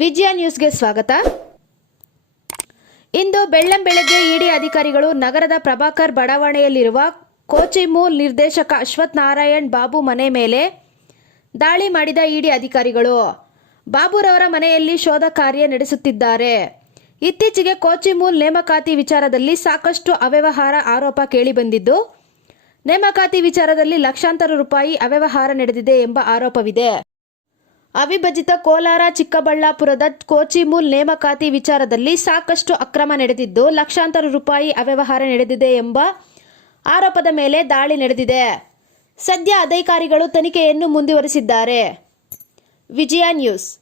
ವಿಜಯ ನ್ಯೂಸ್ಗೆ ಸ್ವಾಗತ. ಇಂದು ಬೆಳ್ಳಂಬೆಳಗ್ಗೆ ಇಡಿ ಅಧಿಕಾರಿಗಳು ನಗರದ ಪ್ರಭಾಕರ್ ಬಡಾವಣೆಯಲ್ಲಿರುವ ಕೋಚಿಮೂಲ್ ನಿರ್ದೇಶಕ ಅಶ್ವಥ್ ನಾರಾಯಣ್ ಬಾಬು ಮನೆ ಮೇಲೆ ದಾಳಿ ಮಾಡಿದ ಇಡಿ ಅಧಿಕಾರಿಗಳು ಬಾಬುರವರ ಮನೆಯಲ್ಲಿ ಶೋಧ ಕಾರ್ಯ ನಡೆಸುತ್ತಿದ್ದಾರೆ. ಇತ್ತೀಚೆಗೆ ಕೋಚಿಮೂಲ್ ನೇಮಕಾತಿ ವಿಚಾರದಲ್ಲಿ ಸಾಕಷ್ಟು ಅವ್ಯವಹಾರ ಆರೋಪ ಕೇಳಿಬಂದಿದ್ದು, ನೇಮಕಾತಿ ವಿಚಾರದಲ್ಲಿ ಲಕ್ಷಾಂತರ ರೂಪಾಯಿ ಅವ್ಯವಹಾರ ನಡೆದಿದೆ ಎಂಬ ಆರೋಪವಿದೆ. ಅವಿಭಜಿತ ಕೋಲಾರ ಚಿಕ್ಕಬಳ್ಳಾಪುರದ ಕೋಚಿಮೂಲ್ ನೇಮಕಾತಿ ವಿಚಾರದಲ್ಲಿ ಸಾಕಷ್ಟು ಅಕ್ರಮ ನಡೆದಿದ್ದು, ಲಕ್ಷಾಂತರ ರೂಪಾಯಿ ಅವ್ಯವಹಾರ ನಡೆದಿದೆ ಎಂಬ ಆರೋಪದ ಮೇಲೆ ದಾಳಿ ನಡೆದಿದೆ. ಸದ್ಯ ಅಧಿಕಾರಿಗಳು ತನಿಖೆಯನ್ನು ಮುಂದುವರಿಸಿದ್ದಾರೆ. ವಿಜಯ ನ್ಯೂಸ್.